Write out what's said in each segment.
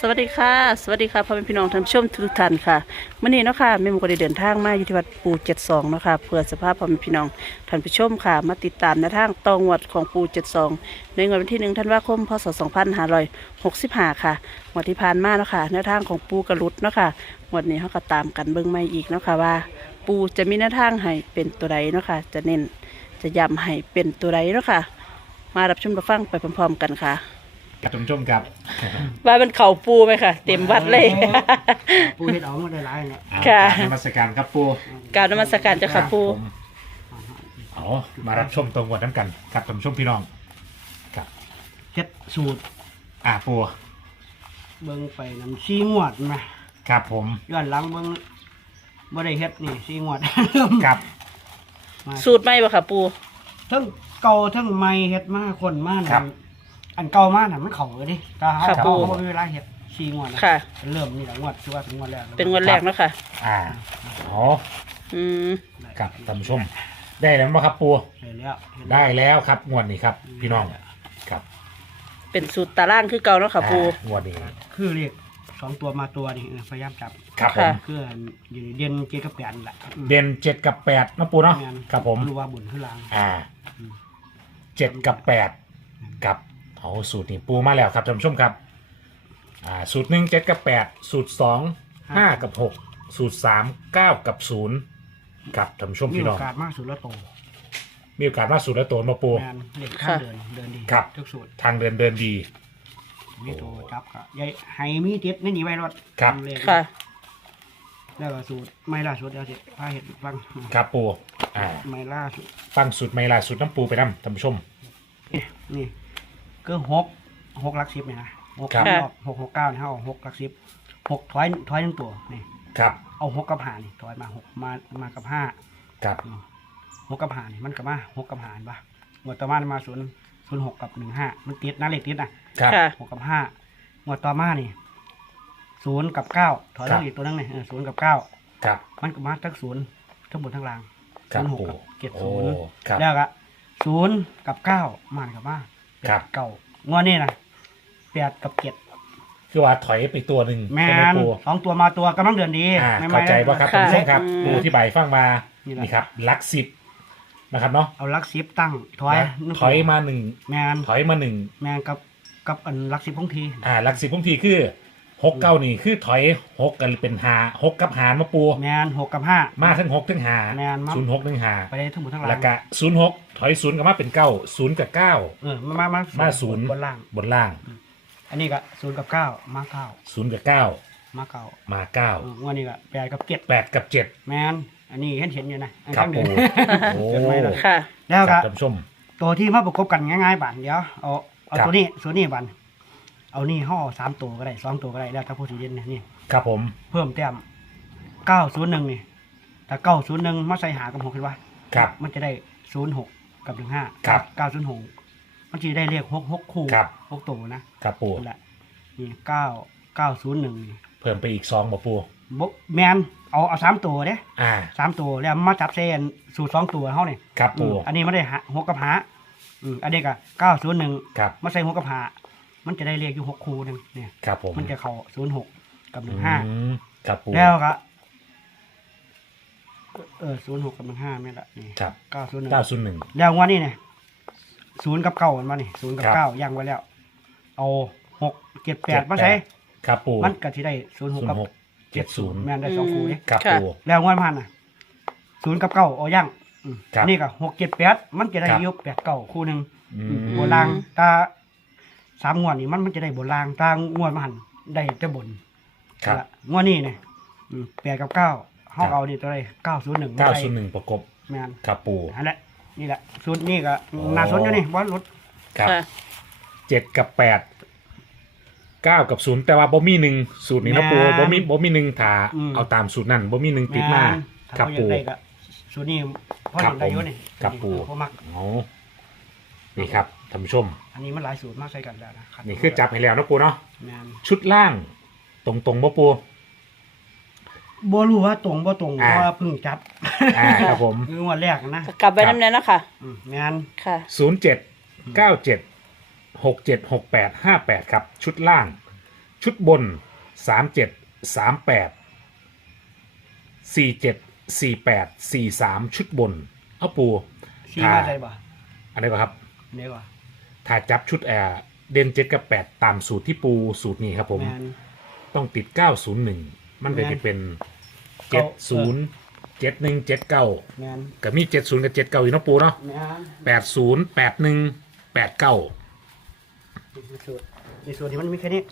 สวัสดีค่ะ สวัสดีค่ะพ่อแม่พี่น้องท่านผู้ชมทุกท่านค่ะมื่อนี้เนาะค่ะแม่หมูก็ได้เดินทางมาอยู่ที่วัดปูเจ็ดสองเนาะค่ะเพื่อสภาพพ่อแม่พี่น้องท่านผู้ชมค่ะ มาติดตามในทางตองวดของปูเจ็ดสองในงวดวันที่หนึ่งธันวาคมพศสองพันห้าร้อยหกสิบห้าค่ะงวดที่ผ่านมาเนาะค่ะแนทางของปูกระลุดเนาะค่ะงวดนี้เขาก็ตามกันเบิ่งไม่อีกเนาะค่ะว่า ปูจะมีแนวทางให้เป็นตัวใดเนาะค่ะจะเน้นจะย้ำให้เป็นตัวใดเนาะค่ะมารับชมรับฟังไปพร้อมๆกันค่ะ ครับท่านผู้ชมครับว่าเป็นเขาปูไหมค่ะ เต็มวัดเลย ปูเห็ดเอามาได้หลายเนี่ยอ่าค่ะ กรนมัสการครับปูกรารนมัสการเจ้าค่ะปู ผมเอามารับชมตรงวันน้ำกันครับท่านผู้ชมพี่น้องครับเจ็ดสูตรอ่าปูเบิ่งไปนำซีงวดนะครับผมย้อนหลังเบิ่งบ่ได้เฮ็ดนี่ซีงวด ครับมาสูตรไหมบ่ค่ะปูทั้งเก่าทั้งใหม่เฮ็ดมาคนมานั่น อันเก่ามาน่ะมันเข้าเลยดิก็เฮาเขาบ่มีเวลาเฮ็ดซีงวดนะค่ะ เริ่มนี่แหละงวดคือว่าถึงงวดแรกเป็นวันแรกเนาะค่ะ อ่าอ๋ออืมครับท่านผู้ชม ได้แล้วมั้งครับปู ได้แล้วเห็นได้แล้วครับงวดนี้ครับ พี่น้องครับเป็นสูตรตารางคือเก่าเนาะค่ะปู อ่างวดนี้คือเลขสองตัวมาตัวนี่เออพยายามจับครับผค่ะมคืออยู่ในเด่นเจ็ดกับแปดนั่นแหละอืมเด่นเจ็ดกับแปดนะปูเนาะแม่นครับผม รู้ว่าบุญคือลาง อ่าอืมเจ็ดกับแปดกับ เอาสูตรนี้ปูมาแล้วครับท่านผู้ชมครับ อ่า สูตรหนึ่งเจ็ดกับแปดสูตรสองห้ากับหกสูตรสามเก้ากับศูนย์กับท่านผู้ชมมีพี่โอน้อง กาสมากสุดแล้วโตมีโอกาสว่าสูตรและโตนมาปู แมนเด็กข้างเดินเดินดีครับ ทุกสูตรทางเดินเดินดี มีโตจับก็ยายไฮมีติดไม่หนีไว้รถครับเลขค่ะ แล้วก็สูตรไม่ล่าสุดเดี๋ยวสิพาเห็ดฟังครับปูอ่า ไม่ล่าสุด ฟังสูตรไม่ล่าสูตรน้ำปูไปน้ำท่านผู้ชม นี่นี่ ก็หกหกหลักสิบเนี่ยนะหกครับ รอบหกหกเก้าเนี่ยเอาหกหลักสิบหกถอยถอยหนึ่งตัวนี่ครับเอาหกกับหานี่ถอยมาหกมามากับห้าครับหกกับหานี่มันกับมาหกกับหารปะหมดต่อมามาศูนย์ศูนย์หกกับหนึ่งห้ามันติดนะเลขติดนะครับ ค่ะ หกกับห้าหมดต่อมานี่ศูนย์กับเก้าถอยลครังบอีกตัวนึงนี่เออศูนย์กับเก้าครับมันก็มาทั้งศูนย์ทั้งบนทั้งล่าง ครับศูนย์หกปูกับเจ็ดโอ้ศูนย์ ครับแล้วก็ศูนย์กับเก้ามันกับมา แปครัดบ เก้างวดนี่นะแปดกับเจ็ดคือว่าถอยไปตัวหนึ่งแมใช่ไหมนปูสองตัวมาตัวกำลังเดือนดีอ่าไม่เข้าใจว่าครับท่านผู้ชมครับค่ะปูที่ใบฟังมานี่แหละนี่ครับลักสิบนะครับเนาะเอาลักซิปตั้งถอยนะถอยมาหนึ่งแมนถอยมาหนึ่งแมนกับกับอันลักซิปของทีอ่าหลักสิบพุ่มทีคือ หกเก้านี่คือถอยหกกันเป็นหาหกกับหารมาปู แมนหกกับห้า มาทั้งหกทั้งหาแม่นมาศูนย์หกทั้งหาไปได้ทั้งหมดทั้งหลังแล้วก็ศูนย์หกถอยศูนย์กับมาเป็นเก้าศูนย์กับเก้าเออมามามามาศูนย์บนล่าง บนล่างอันนี้ก็ศูนย์กับเก้ามาเก้าศูนย์กับเก้ามาเก้ามาเก้าเอองวดนี้ก็แปดกับเจ็ดแปดกับเจ็ดแมนอันนี้เห็นเห็นอยู่นะอันครับข้างเดิปูนโอ้เกินไปแล้วค่ะ แล้วคก็รับท่านผู้ชม ตัวที่มาประกบกันง่ายๆบันเดี๋ยวเอาเอาครับ ตัวนี้ส่วนนี้บัน เอานี่ห่อสามตัวก็ได้สองตัวก็ได้แล้วถ้าผู้สีเด่นเนี่ยนี่ ครับผม เพิ่มแต้มเก้าศูนย์หนึ่งนี่ถ้าเก้าศูนย์หนึ่งมาใส่หากับหกคิดว่าครับ มันจะได้ศูนย์หกกับหนึ่งห้าครับเก้าศูนย์หกมันจะได้เลขหกหกคู่ครับ หกตัวนะครับปูนั่นแหละนี่เก้าเก้าศูนย์หนึ่งนี่เพิ่มไปอีกสองบ่ปูบแมนเอาเอาสามตัวเด้อ่า สามตัวแล้วมาจับเส้นสูตรสองตัวเขาเนี่ยครับปูอันนี้ไม่ได้หาหกกับหาอืมอันนี้ก็เก้าศูนย์หนึ่งครับมาใส่หกกับหา มันจะได้เลขอยู่หกคู่หนึ่งเนี่ย ครับผมมันจะเข้าศูนย์หกกับหนึ่งห้าอืมครับปูแล้วก็เออศูนย์หกกับหนึ่งห้าไม่นละนี่ครับเก้าศูนย์หนึ่งเก้าศูนย์หนึ่ง แล้ววันนี้เนี่ยศูนย์กับเก้ามันมานี่ศูนย์กับครับ เก้าย่างไว้แล้ว เอาหกเจ็ดแปดเจ็ดแปดมาใช้ครับปูมันก็ที่ได้ศูนย์หศูกนกับย์หกเจ็ดศูนย์แม่นได้สองคู่เด้ครับค่ะ ปู แล้วงวดพันน่ะศูนย์กับเก้าเอาย่างอืมครับ อันนี่ก็หกเจ็ดแปดมันจะได้ครับอยุบแปดเก้าคู่หนึ่ง อือืมมบนล่างตา สามงวดนี่มันมันจะได้บนล่างตางวดมาหันได้แต่บนครับนั่นล่ะงวดนี้เนี่ยอืมแปดกับเก้าห้องครับเอานี่ตัวใดเก้าศูนย์หนึ่งเก้าศูนย์หนึ่งประกบแม่นครับปูอันแหละนี่แหละศูนย์นี่ก็โอ้น่าสนอยู่นี่ว่ารถครับค่ะเจ็ดกับแปดเก้ากับศูนย์แต่ว่าบ่มีหนึ่งสูตรนี้นะปูบ่มีบ่มีหนึ่งถาเอาตามสูตรนั่นบ่มีหนึ่งติดมาแนครัถ้าบเขาอยาปูกได้ก็ศูนย์นี่พ่อครับเห็นได้อยู่นี่ครับปู่เพราะมักเอานี่ครับ ท่านผู้ชม อันนี้มันหลายสูตรมากใส่กันแล้วนะนี่คือจับให้แล้วนะปูเนาะแม่นชุดล่าง ตรงตรงๆบ่ปู บ่รู้ว่าตรงบ่ตรงเพอ่า ราะว่าเพิ่งจับอ่าครับผมคืองวดแรกนะกลับไปน้ำเน้นนะคะอืมแม่นค่ะ ศูนย์เจ็ดเก้าเจ็ดหกเจ็ดหกแปดห้าแปดครับ ชุดล่างชชุดบนสามเจ็ดสามแปดสี่เจ็ดสี่แปดสี่สามชุดบน เอาปูซีมาใส่บ่อันนี้ก็ครับ เนี่ยบ่ ถ้าจับชุดแอร์เดนเจ็ดกับแปดตามสูตรที่ปูสูตรนี้ครับผม แม่นต้องติดเก้าศูนย์หนึ่งมันก็แม่นจะเป็นเก้าเจ็ดศูนย์เจ็ดหนึ่งเจ็ดเก้าแม่นกับมีเจ็ดศูนย์กับเจ็ดเก้าอีกเนาะปูเนาะแม่นแปดศูนย์แปดหนึ่งแปดเก้าในส่วนในส่วนที่มันมีแค่นี้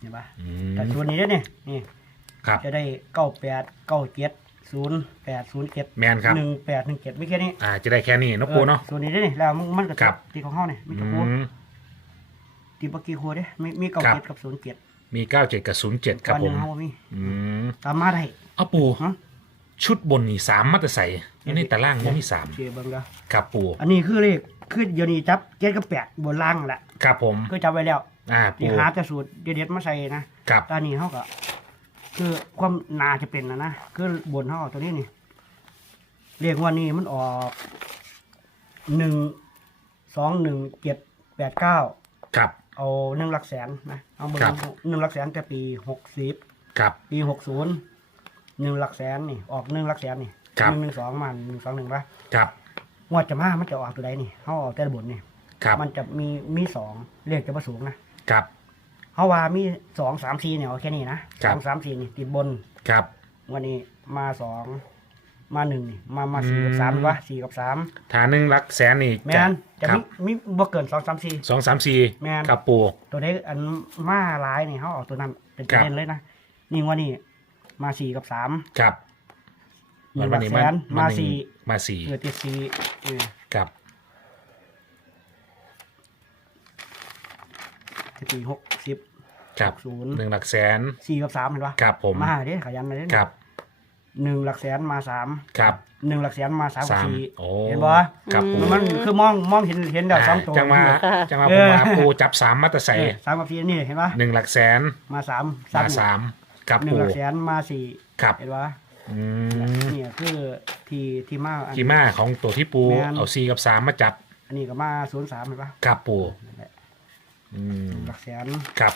เห็นปะอืแต่มส่วนนี้เนี่ยนี่ ครับ จะได้เก้าแปดเก้าเจ็ด ศูนย์แปดศูนย์เจ็ดแมนครับ หนึ่งแปดหนึ่งเจ็ดมีแค่นี้อ่าจะได้แค่นี้เนาะปูเนาะ ออส่วนนี้ได้นี่แล้วมันมันก็ครับ ตีของเขาเนี่ยมีอืตะปูมตีปากกีโคเด้มีมีเก้าครับ เจ็ดกับศูนย์เจ็ดมีเก้าเจ็ดกับศูนย์เจ็ดครับวันผหนึมงเขาบ่มีอืมตามมาได้เอาปูฮะชุดบนนี่สามมัตใส่อันนี้ตารางมันมีสามเชียเบิ่งแล้วครับปูอันนี้คือเลขคือเดี๋ยวนี้จับเจ็ดกับแปดบนล่างแหละครับผมคือจับไว้แล้วอ่าที่ปูหาแต่สูตรเด็ดๆมาใส่นะครับตอนนี้เขาก็ คือความนาจะเป็นนะนะคือบนเขาเอาตัวนี้นี่เรียกว่านี่มันออกหนึ่งสองหนึ่งเจ็ดแปดเก้าครับ เอาหนึ่งหลักแสนนะเอาเบอครัร์บหนึ่งหลักแสนแต่ปีหกสิบครับ ปีหกศูนย์หนึ่งหลักแสนนี่ ออกหนึ่งหลักแสนนี่ครับ หนึ่งหนึ่งสองมาหนึ่งสองหนึ่งปะครับ งวดจะมามันจะออกตัวใดนี่เขาเอาแต่ละบนนี่ครับ มันจะมีมีสองเลขจะประสูงนะครับ เขาว่ามีสองสามสี่เนี่ยเอาแค่นี้นะครับสองสามสี่นี่ติดบนครับ วันนี้มาสองมาหนึ่งนี่มามาสี่กับสามอืมวะสี่กับสามฐานหนึ่งรักแสนนี่แมนจะครัมีบมีบ่เกินสองสามสี่ สองสามสี่แม่น ครับปู ตัวได้อันมาหลายนี่เขาเอาตัวนั้นเป็นครัประบเด็นเลยนะนี่วันนี้มาสี่กับสามครับหนึ่งหวัลักนี้แสนมาหนึ่งสี่มาสี่เออติดสี่เออครับติดสี่หกสิบ ครับศูนย์หนึ่งหลักแสนสี่กับสามเห็นปะครับผมมาเด้ขยันมาเด้ครับหนึ่งหลักแสนมาสามครับหนึ่งหลักแสนมาสามกับสามสี่โอ้เห็นปะครับปูมันคือมองมองเห็นเห็นดาวสองตัวจังมาค่ะจังมาเอผมอมาปูจับสามมัตใส่เออสามกับสี่นี่เห็นปะหนึ่งหลักแสนมาสามมาสามครับหนึ่งปูหลักแสนมาสี่ครับเห็นปะอืมเนี่ยคือทีที่มาอันกีมาของตัวที่ปูแม่นเอาซีกับสามมาจับ อันนี้ก็มาศูนย์สามเห็นปะครับปูนั่นแหละอืมหลักแสนครับ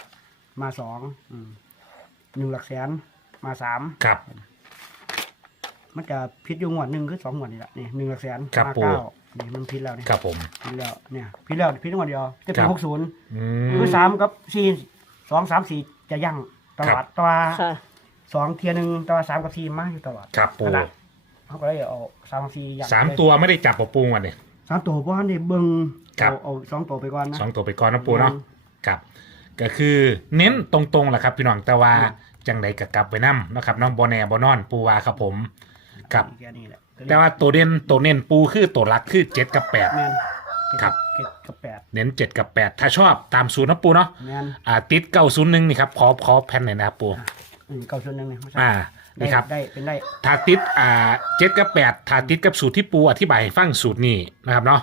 มาสองอืมหนึ่งหลักแสนมาสามครับ มันจะพิษอยู่งวดหนึ่งคือสองงวดนี่แหละนี่หนึ่งหลักแสนครับมาปู่ เก้านี่มันพิษแล้วนี่ครับผม พิษแล้วเนี่ยพิษแล้วพิษงวดเดียวจะคเป็รันบหกศูนย์อืคือมสามกับสี่สองสามสี่จะยั่งตลอดตัวค่ะ สองเทียหนึ่งตัวสามกับสี่มาอยู่ตลอดครับปูขนาดเขาก็เลยเอาสามกับสี่อย่างสามเลยตัวไม่ได้จับปะปูวันเนี่ย สามตัวเพราะว่านี่เบิ้งครับ เอาเอาสองตัวไปก่อนนะ สองตัวไปก่อนนะปูเนาะ ครับ ก็คือเน้นตรงๆแหละครับพี่น้องแต่ว่าจังใดกับกลับไปนั่มนาะครับน้องบอแนบอนอนปูวาครับผมครับ แค่นี้แหละแต่ว่าตัวเด่นตัวเน้นปูคือตัวรักคือเจ็ดกับแปด แมนครับเจ็ดกับแปดเน้นเจ็ดกับแปดถ้าชอบตามสูตรนะปูเนาะแมนอ่าติดเก้าศูนย์หนึ่งนี่ครับขอขอแผ่นหน่อยนะครับปูอืมเก้าส่วนหนึ่งเนี่ยไม่ใช่อ่าได้นี่ครับ ได้เป็นได้ถ้าติดอ่าเจ็ดกับแปดถ้าติดกับสูตรที่ปูอธิบายให้ฟังสูตรนี้นะครับเนาะ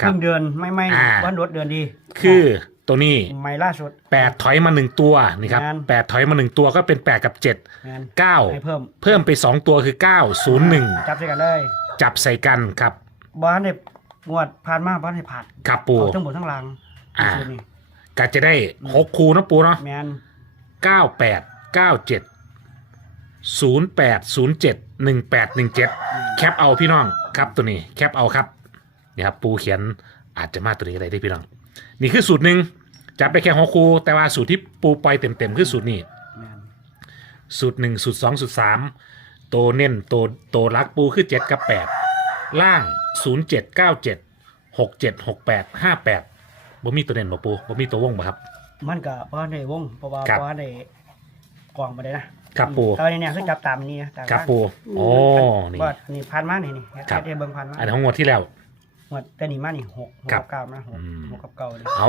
คครับรึ่งเดือนไม่ไม่อ่า วันรถเดือนดีคือ ตัวนี้ไม่ล่าสุดแปดถอยมาหนึ่งตัวนี่ครับงานแปดถอยมาหนึ่งตัวก็เป็นแปดกับเจ็ดแมนเก้าให้เพิ่มเพิ่มไปสองตัวคือเก้าศูนย์หนึ่งจับใส่กันเลยจับใส่กันครับบ้านได้งวดผ่านมาบ้านให้ผ่านครับปู เอาทั้งหมดทั้งรางอ่าส่วนนี้ก็จะได้หกคูนะปูเนาะ แมนเก้าแปดเก้าเจ็ดศูนย์แปดศูนย์เจ็ดหนึ่งแปดหนึ่งเจ็ดแคปเอาพี่น้องครับตัวนี้แคปเอาครับนี่ครับปูเขียนอาจจะมาตัวนี้ก็ได้ได้พี่น้อง นี่คือสูตรหนึ่ง จับไปแค่หกคูแต่ว่าสูตรที่ปูปล่อยเต็มๆคือสูตรนี้ แมนสูตรหนึ่งสูตรสองสูตรสามตัวเน้นตัวตัวรักปูคือเจ็ดกับแปดล่างศูนย์เจ็ดเก้าเจ็ดหกเจ็ดหกแปดห้าแปดบ่มีตัวเน้นบ่ปูบ่มีตัววงบ่ครับ มันก็บ้านได้วงเพราะว่าครับบ้านได้กล่องมาได้นะครับปูตอนนี้เนี่ยคือจับตามนี้นะตามครับปูโอ้นี่ ว่านี่ผ่านมานี่นี่ครับได้เบิ่งผ่านมาอันนี้ของงวดที่แล้วงวดแต่นี่มานี่หกหกครักับบเก้านะหกอืม หกกับเก้าเลยเอา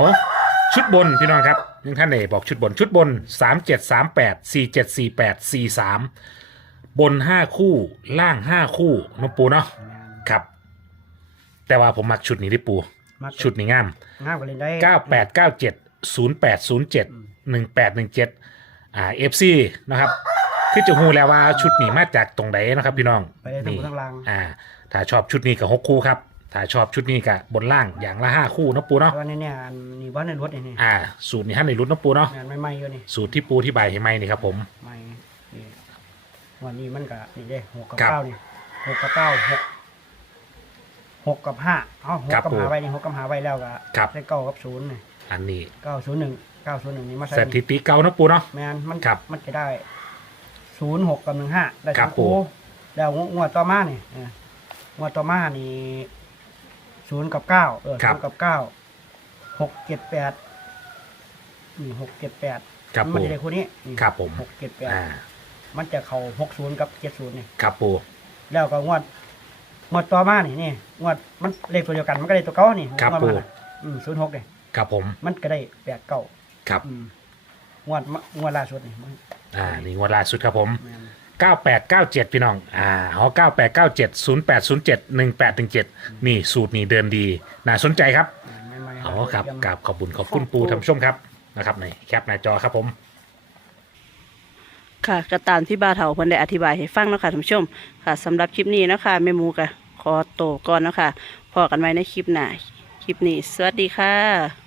ชุดบนพี่น้องครับยังท่านเดบอกชุดบนชุดบนสามเจ็ดสามแปดสี่เจ็ดสี่แปดสี่สามบนห้าคู่ล่างห้าคู่เน้องปูเนาะแม่นครับ แต่ว่าผมมักชุดนี้ที่ปู มัก ชุดนี้งาม งามกว่าเล่นได้เก้าแปดเก้าเจ็ดศูนย์แปดศูนย์เจ็ดหนึ่งแปดหนึ่งเจ็ดอ่าเอฟซีนะครับคือจะฮู้แล้วว่าชุดนี้มาจากตรงไหนนะครับพี่น้องไปได้ทั้งหมนี่ดทั้งราง อ่า ถ้าชอบชุดนี้กับหกคู่ครับ ถ้าชอบชุดนี้กะบนล่างอย่างละห้าคู่เนาะปูเนาะแต่ว่าในเนี่ยอันนี่ว่าในรถนี่นี่อ่า สูตรนี้ให้ในรุดนาะปูเนาะงานใหม่ๆอยู่นี่สูตรที่ปูที่ใบให้ไหมนี่ครับผม ใหม่นี่วันนี้มันก็นี่เด้หกกับครับเก้านี่หกกับเก้าหกหกกับห้าเอ้าหกครับกับผมหาไว้นี่หกกับหาไว้แล้วก็ครับ ได้เก้ากับศูนย์นี่อันนี้เก้าศูนย์หนึ่งเก้าศูนย์หนึ่งนี่มาใส่สนี่ถิติเก่าเนาะปูเนาะ แมนมันครับมันจะได้ศูนย์หกกับหนึ่งห้าได้ครัสบองคู่ผมแล้วงวดต่อมานี่เอองวดต่อมานี่ ศูนย์กับเก้าเออครัศูบนย์กับเก้าหกเจ็ดแปดนี่หกเจ็ดแปดครับมันปูจะได้คู่นี้นี่ครับผม หกเจ็ดแปดอ่ามันจะเข้าหกศูนย์กับเจ็ดศูนย์นี่ครับปูแล้วก็งวดงวดต่อมานี่นี่งวดมันเลขตัวเดียวกันมันก็ได้ตัวเก้านี่ครับงวดปูมันน่ะอืมศูนย์หกเนี่ยครับผมมันก็ได้แปดเก้าครับอืมงวดมะงวดล่าสุดนี่มันอ่านี่งวดล่าสุดครับผม แม่น 9897 พี่น้อง อ่าเอา9897 0807 1817 นี่สูตรนี้เดินดี น่าสนใจครับไม่ไม่อ๋อครับยังกราบขอบคุณขอบคุณปูท่านผู้ชมครับ นะครับในแคปหน้าจอครับผม ค่ะก็ตามที่บาเถาเพิ่นได้อธิบายให้ฟังเนาะค่ะท่านผู้ชม ค่ะสำหรับคลิปนี้เนาะคะแม่หมูก็ขอโตวก่อนเนาะคะพอกันไว้ในคลิปหน้า คลิปนี้ สวัสดีค่ะ